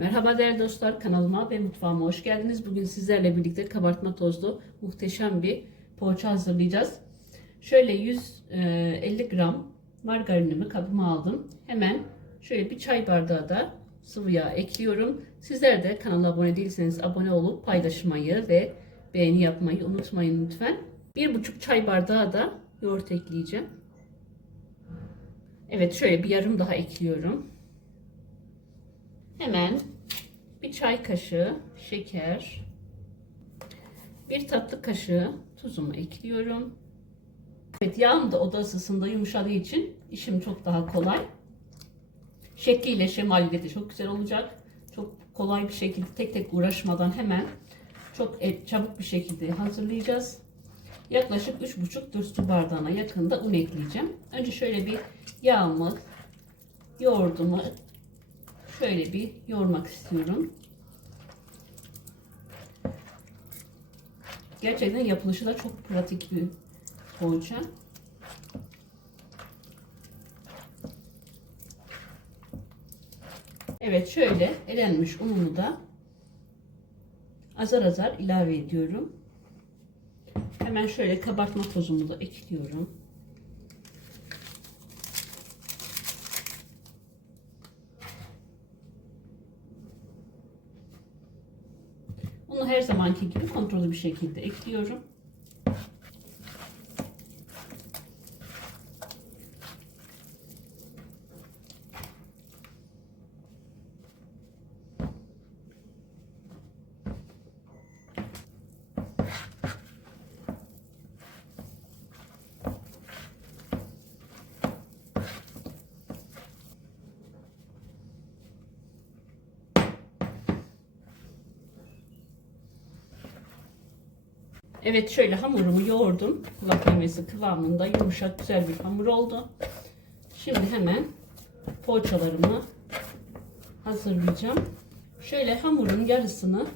Merhaba değerli dostlar kanalıma ve mutfağıma hoş geldiniz. Bugün sizlerle birlikte kabartma tozlu muhteşem bir poğaça hazırlayacağız. Şöyle 150 gram margarinimi kabıma aldım. Hemen şöyle bir çay bardağı da sıvı yağ ekliyorum. Sizler de kanala abone değilseniz abone olup paylaşmayı ve beğeni yapmayı unutmayın lütfen. 1,5 çay bardağı da yoğurt ekleyeceğim. Evet şöyle bir yarım daha ekliyorum. Hemen bir çay kaşığı şeker, bir tatlı kaşığı tuzumu ekliyorum. Evet yağım da oda ısısında yumuşadığı için işim çok daha kolay. Şekliyle şemaliyle de çok güzel olacak. Çok kolay bir şekilde tek tek uğraşmadan hemen çok e, çabuk bir şekilde hazırlayacağız. Yaklaşık 3,5-4 su bardağına yakında un ekleyeceğim. Önce şöyle bir yağımı, yoğurdumu şöyle bir yoğurmak istiyorum. Gerçekten yapılışı da çok pratik bir poğaça. Evet şöyle elenmiş ununu da azar azar ilave ediyorum. Hemen şöyle kabartma tozumu da ekliyorum. Bunu her zamanki gibi kontrollü bir şekilde ekliyorum. Evet şöyle hamurumu yoğurdum. Kulak kıvamında yumuşak güzel bir hamur oldu. Şimdi hemen poğaçalarımı hazırlayacağım. Şöyle hamurun yarısını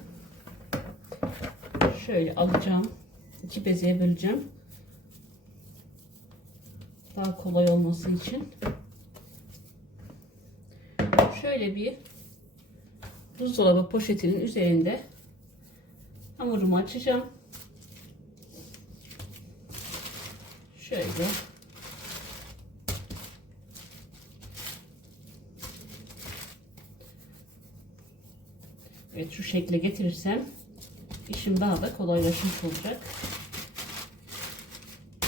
şöyle alacağım. İki bezeye böleceğim. Daha kolay olması için. Şöyle bir buzdolabı poşetinin üzerinde hamurumu açacağım. Şöyle. Evet şu şekle getirirsem işim daha da kolaylaşmış olacak.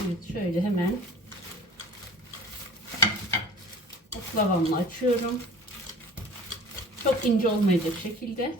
Evet şöyle hemen oklavamla açıyorum. Çok ince olmayacak şekilde.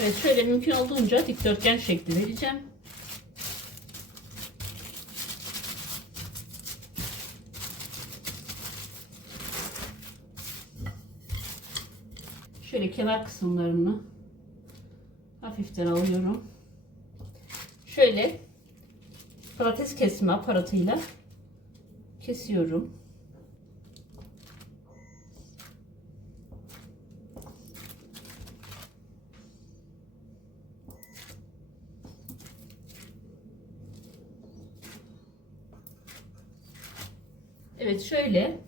Evet şöyle mümkün olduğunca dikdörtgen şekli vereceğim. Şöyle kenar kısımlarını hafiften alıyorum. Şöyle patates kesme aparatıyla kesiyorum. Evet şöyle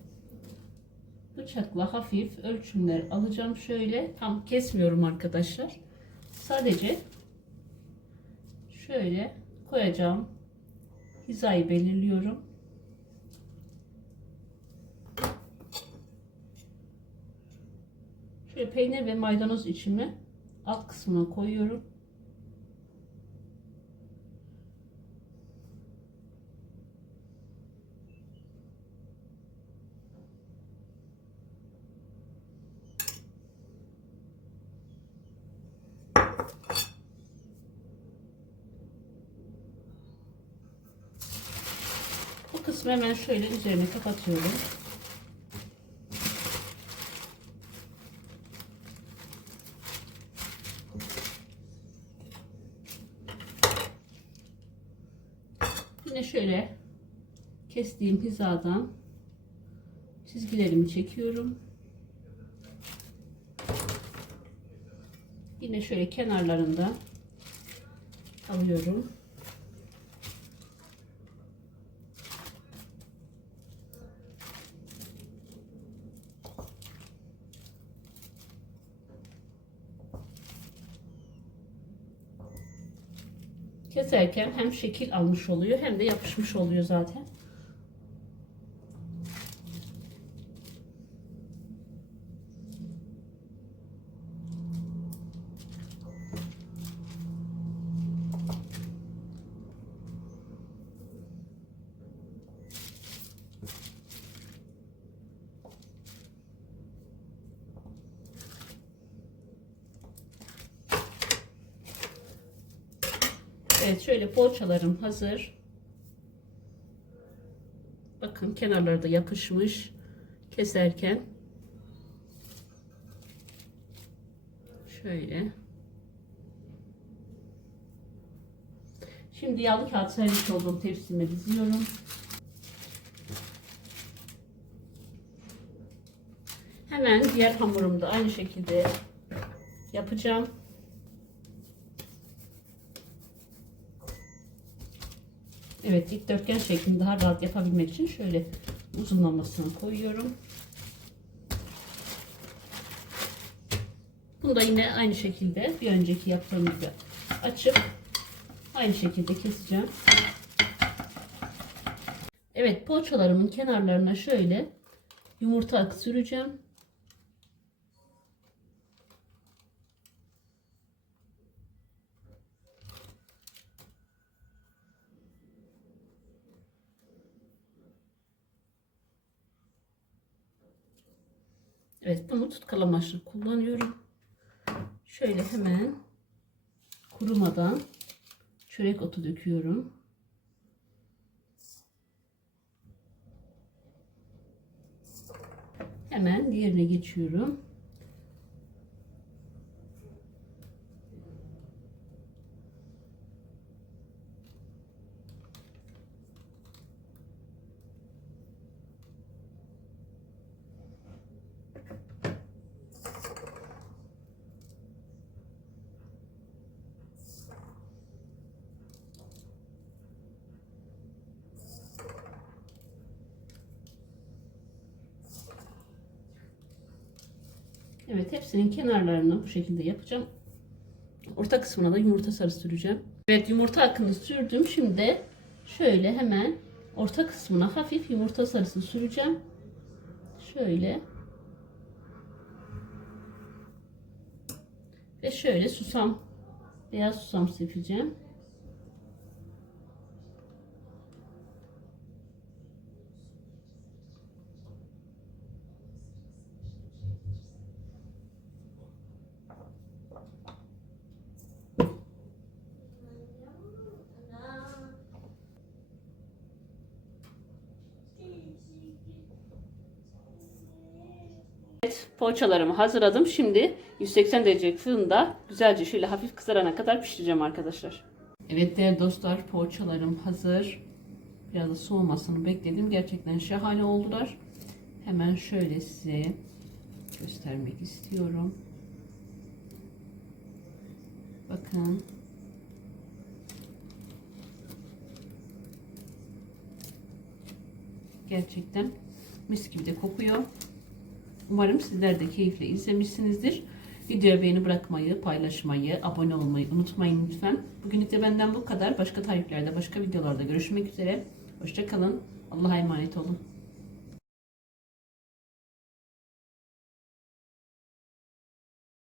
bıçakla hafif ölçümler alacağım. Şöyle tam kesmiyorum arkadaşlar. Sadece şöyle koyacağım. Hizayı belirliyorum. Şöyle peynir ve maydanoz içimi alt kısmına koyuyorum. kısmı hemen şöyle üzerine kapatıyorum. Yine şöyle kestiğim hizadan çizgilerimi çekiyorum. Yine şöyle kenarlarında alıyorum. Keserken hem şekil almış oluyor hem de yapışmış oluyor zaten. Evet şöyle poğaçalarım hazır. Bakın kenarları da yapışmış. Keserken şöyle. Şimdi yağlı kağıt servis olduğum tepsime diziyorum. Hemen diğer hamurumu da aynı şekilde yapacağım. Evet dikdörtgen şeklinde daha rahat yapabilmek için şöyle uzunlamasını koyuyorum. Bunu da yine aynı şekilde bir önceki yaptığım gibi açıp aynı şekilde keseceğim. Evet poğaçalarımın kenarlarına şöyle yumurta akı süreceğim. Evet bunu tutkal amaçlı kullanıyorum. Şöyle hemen kurumadan çörek otu döküyorum. Hemen diğerine geçiyorum. Evet hepsinin kenarlarını bu şekilde yapacağım. Orta kısmına da yumurta sarısı süreceğim. Evet yumurta akını sürdüm. Şimdi şöyle hemen orta kısmına hafif yumurta sarısı süreceğim. Şöyle. Ve şöyle susam, beyaz susam sepeceğim. Evet, poğaçalarımı hazırladım. Şimdi 180 derece fırında güzelce şöyle hafif kızarana kadar pişireceğim arkadaşlar. Evet değerli dostlar poğaçalarım hazır. Biraz da soğumasını bekledim. Gerçekten şahane oldular. Hemen şöyle size göstermek istiyorum. Bakın. Gerçekten mis gibi de kokuyor. Umarım sizler de keyifle izlemişsinizdir. Videoya beğeni bırakmayı, paylaşmayı, abone olmayı unutmayın lütfen. Bugünlük de benden bu kadar. Başka tariflerde, başka videolarda görüşmek üzere. Hoşçakalın. Allah'a emanet olun.